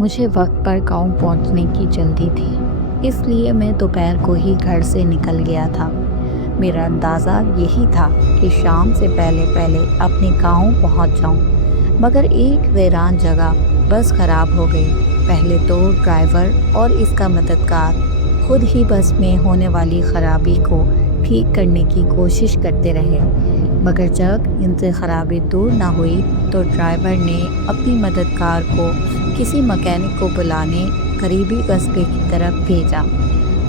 मुझे वक्त पर गांव पहुंचने की जल्दी थी, इसलिए मैं दोपहर को ही घर से निकल गया था। मेरा अंदाज़ा यही था कि शाम से पहले पहले अपने गांव पहुंच जाऊं, मगर एक वीरान जगह बस खराब हो गई। पहले तो ड्राइवर और इसका मददगार खुद ही बस में होने वाली खराबी को ठीक करने की कोशिश करते रहे, मगर जब इनसे खराबी दूर न हुई तो ड्राइवर ने अपनी मददगार को किसी मैकेनिक को बुलाने करीबी कस्बे की तरफ भेजा।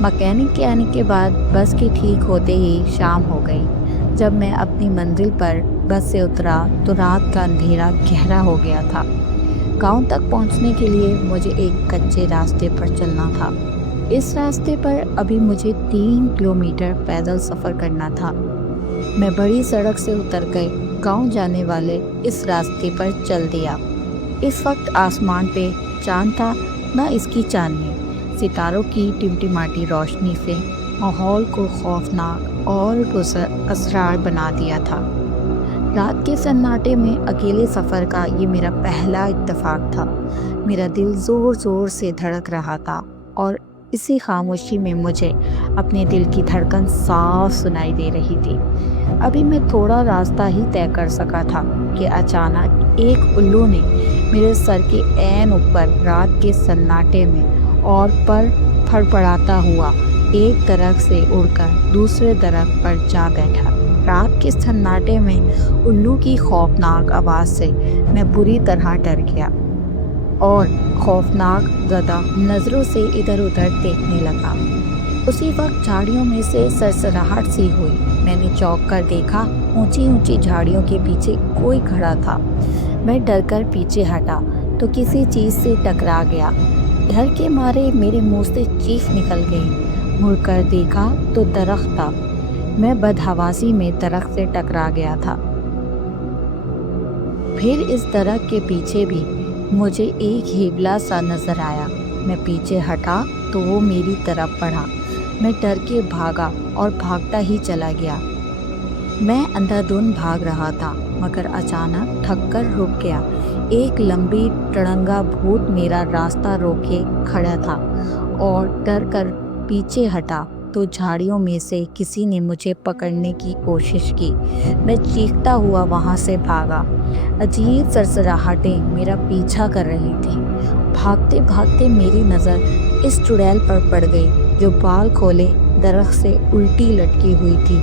मैकेनिक के आने के बाद बस के ठीक होते ही शाम हो गई। जब मैं अपनी मंजिल पर बस से उतरा तो रात का अंधेरा गहरा हो गया था। गांव तक पहुंचने के लिए मुझे एक कच्चे रास्ते पर चलना था। इस रास्ते पर अभी मुझे 3 किलोमीटर पैदल सफ़र करना था। मैं बड़ी सड़क से उतर कर गांव जाने वाले इस रास्ते पर चल दिया। इस वक्त आसमान पे चांद था, न इसकी चांदनी। सितारों की टिमटिमाती रोशनी से माहौल को खौफनाक और असरार बना दिया था। रात के सन्नाटे में अकेले सफ़र का ये मेरा पहला इत्तेफाक था। मेरा दिल ज़ोर ज़ोर से धड़क रहा था और इसी खामोशी में मुझे अपने दिल की धड़कन साफ सुनाई दे रही थी। अभी मैं थोड़ा रास्ता ही तय कर सका था कि अचानक एक उल्लू ने मेरे सर के ऐन ऊपर रात के सन्नाटे में और पर फड़फड़ाता हुआ एक तरफ से उड़कर दूसरे तरफ पर जा बैठा। रात के सन्नाटे में उल्लू की खौफनाक आवाज़ से मैं बुरी तरह डर गया और खौफनाक ज़दा नज़रों से इधर उधर देखने लगा। उसी वक्त झाड़ियों में से सरसराहट सी हुई। मैंने चौंक कर देखा, ऊंची ऊंची झाड़ियों के पीछे कोई खड़ा था। मैं डर कर पीछे हटा तो किसी चीज़ से टकरा गया। डर के मारे मेरे मुंह से चीख निकल गई। मुड़कर देखा तो दरख्त था। मैं बदहवासी में दरख्त से टकरा गया था। फिर इस दरख्त के पीछे भी मुझे एक हिबला सा नज़र आया। मैं पीछे हटा तो वो मेरी तरफ बढ़ा। मैं डर के भागा और भागता ही चला गया। मैं अंधाधुंध भाग रहा था, मगर अचानक थक कर रुक गया। एक लंबी टड़ंगा भूत मेरा रास्ता रोके खड़ा था और डर कर पीछे हटा तो झाड़ियों में से किसी ने मुझे पकड़ने की कोशिश की। मैं चीखता हुआ वहाँ से भागा। अजीब सरसराहटें मेरा पीछा कर रही थीं। भागते भागते मेरी नज़र इस चुड़ैल पर पड़ गई जो बाल खोले दरख्त से उल्टी लटकी हुई थी।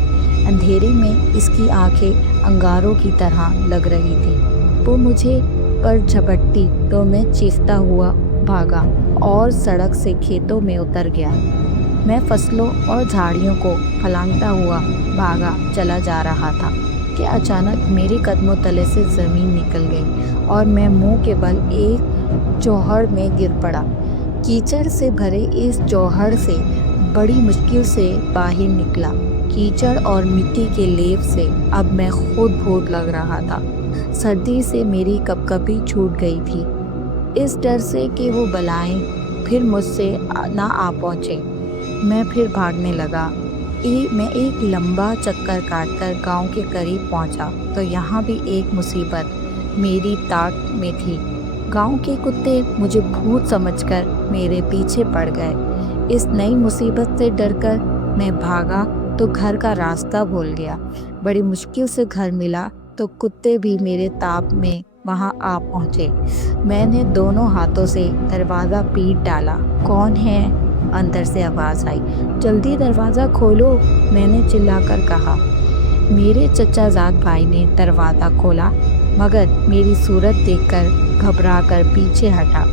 अंधेरे में इसकी आंखें अंगारों की तरह लग रही थी। वो मुझे पर झपटती तो मैं चीखता हुआ भागा और सड़क से खेतों में उतर गया। मैं फसलों और झाड़ियों को फलांगता हुआ भागा चला जा रहा था कि अचानक मेरे कदमों तले से ज़मीन निकल गई और मैं मुंह के बल एक चौहड़ में गिर पड़ा। कीचड़ से भरे इस चौहड़ से बड़ी मुश्किल से बाहर निकला। कीचड़ और मिट्टी के लेप से अब मैं खुद भूत लग रहा था। सर्दी से मेरी कपकपी छूट गई थी, इस डर से कि वो बलाएं फिर मुझसे ना आ पहुँचे। मैं फिर भागने लगा। मैं एक लंबा चक्कर काटकर गांव के करीब पहुंचा तो यहाँ भी एक मुसीबत मेरी ताक में थी। गांव के कुत्ते मुझे भूत समझकर मेरे पीछे पड़ गए। इस नई मुसीबत से डरकर मैं भागा तो घर का रास्ता भूल गया। बड़ी मुश्किल से घर मिला तो कुत्ते भी मेरे ताप में वहाँ आ पहुँचे। मैंने दोनों हाथों से दरवाज़ा पीट डाला। कौन है? अंदर से आवाज़ आई। जल्दी दरवाज़ा खोलो, मैंने चिल्लाकर कहा। मेरे चचाजाद भाई ने दरवाज़ा खोला, मगर मेरी सूरत देखकर घबराकर पीछे हटा।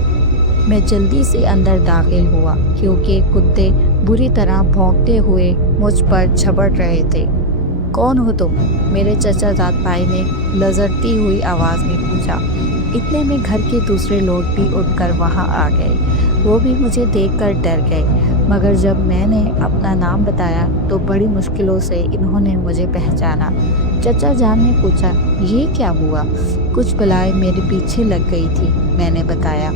मैं जल्दी से अंदर दाखिल हुआ क्योंकि कुत्ते बुरी तरह भौंकते हुए मुझ पर झपट रहे थे। कौन हो तुम? मेरे चचाजाद भाई ने लजरती हुई आवाज़ में पूछा। इतने में घर के दूसरे लोग भी उठकर वहाँ आ गए। वो भी मुझे देखकर डर गए, मगर जब मैंने अपना नाम बताया तो बड़ी मुश्किलों से इन्होंने मुझे पहचाना। चचा जान ने पूछा, ये क्या हुआ? कुछ बलाएं मेरे पीछे लग गई थी, मैंने बताया।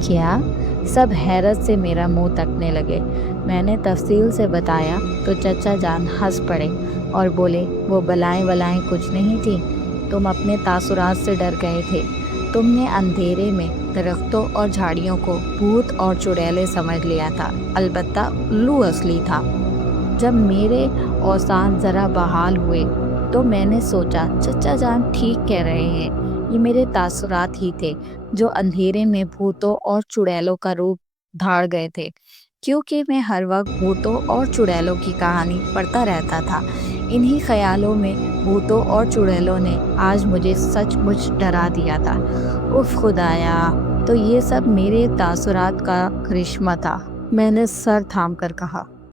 क्या? सब हैरत से मेरा मुंह तकने लगे। मैंने तफसील से बताया तो चचा जान हंस पड़े और बोले, वो बलाएं वलाएं कुछ नहीं थी, तुम अपने तासुरात से डर गए थे। तुमने अंधेरे में درختوں اور جھاڑیوں کو بھوت اور چڑیلے سمجھ لیا تھا، البتہ الو اصلی تھا۔ جب میرے اوزان ذرا بحال ہوئے تو میں نے سوچا چچا جان ٹھیک کہہ رہے ہیں، یہ میرے تاثرات ہی تھے جو اندھیرے میں بھوتوں اور چڑیلوں کا روپ دھاڑ گئے تھے، کیونکہ میں ہر وقت بھوتوں اور چڑیلوں کی کہانی پڑھتا رہتا تھا۔ انہی خیالوں میں بھوتوں اور چڑیلوں نے آج مجھے سچ مچ ڈرا دیا تھا۔ اف خدایا، تو یہ سب میرے تاثرات کا کرشمہ تھا، میں نے سر تھام کر کہا۔